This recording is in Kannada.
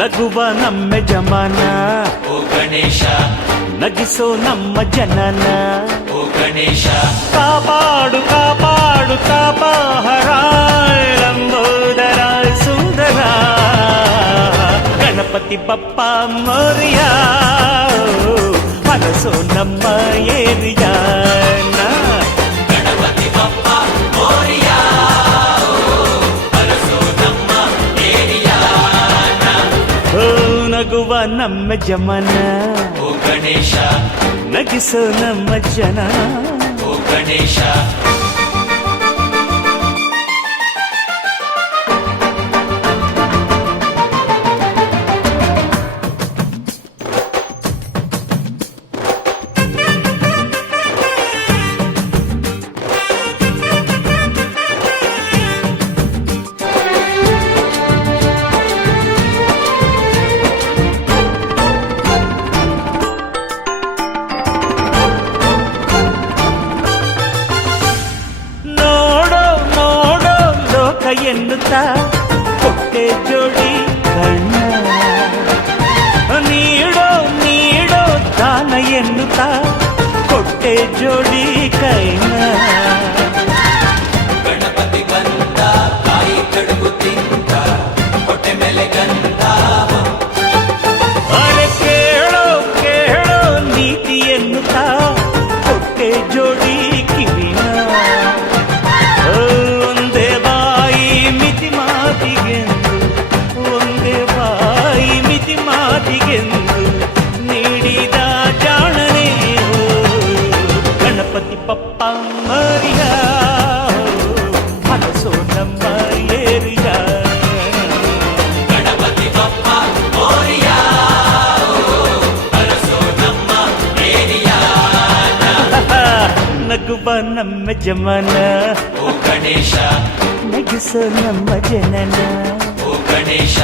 ನಗುವ ನಮ್ಮ ಜಮಾನ ಓ ಗಣೇಶ ನಗಿಸೋ ನಮ್ಮ ಜನನ ಓ ಗಣೇಶ ಕಾಪಾಡು ಕಾಪಾಡು ತಾಪಹರಾಯ ಲಂಬೋದರ ಸುಂದರ ಗಣಪತಿ ಬಪ್ಪ ಮೋರಿಯ ಹರಸೋ ನಮ್ಮ ಏರಿಯಾನ ಗಣಪತಿ ಬಪ್ಪ ಮೋರಿಯ ಹರಸೋ ನಮ್ಮ ಏರಿಯಾನ ಓ ನಗುವ ನಮ್ಮ ಜಮನ ಓ ಗಣೇಶ ನಗಿಸೋ ನಮ್ಮ ಜನ ಓ ಗಣೇಶ ನೋಡೋ ನೋಡೋ ಲೋಕ ಎನ್ನುತ್ತಾ ಕೊಟ್ಟೆ ಜೋಡಿ ಕಣ್ಣ ನೀಡೋ ನೀಡೋ ದಾನ ಎನ್ನುತ್ತಾ ಕೊಟ್ಟೆ ಜೋಡಿ ಕೈನ ಗಣಪತಿ ಬಂದ ತಾಯಿ ಕಡುಬು ತಿಂದ ಹೊಟ್ಟೆ ಮೇಲೆ ಗಂಧ ಅರೆ ಕೇಳೋ ಕೇಳೋ ನೀತಿ ಎನ್ನುತ್ತಾ ಕೊಟ್ಟೆ ಜೋಡಿ ಕಿವಿನ ಒಂದೇ ಬಾಯಿ ಮಿತಿ ಮಾತಿಗೆಂದು ಒಂದೇ ಬಾಯಿ ಮಿತಿ ಮಾತಿಗೆಂದು ನೀಡಿದ ಜಾಣನೇ ಗಣಪತಿ ಪಪ್ಪ ಮರಿಯ ಹಲಸೋ ನಮ್ಮ ಏರಿಯ ಗಣಪತಿ ಬಪ್ಪ ಮೋರಿಯ ಹರಸೋ ನಮ್ಮ ಏರಿಯಾನ ನಗುವ ನಮ್ಮ ಜಮನ ಓ ಗಣೇಶ ನಗಿಸೋ ನಮ್ಮ ಜನನ ಓ ಗಣೇಶ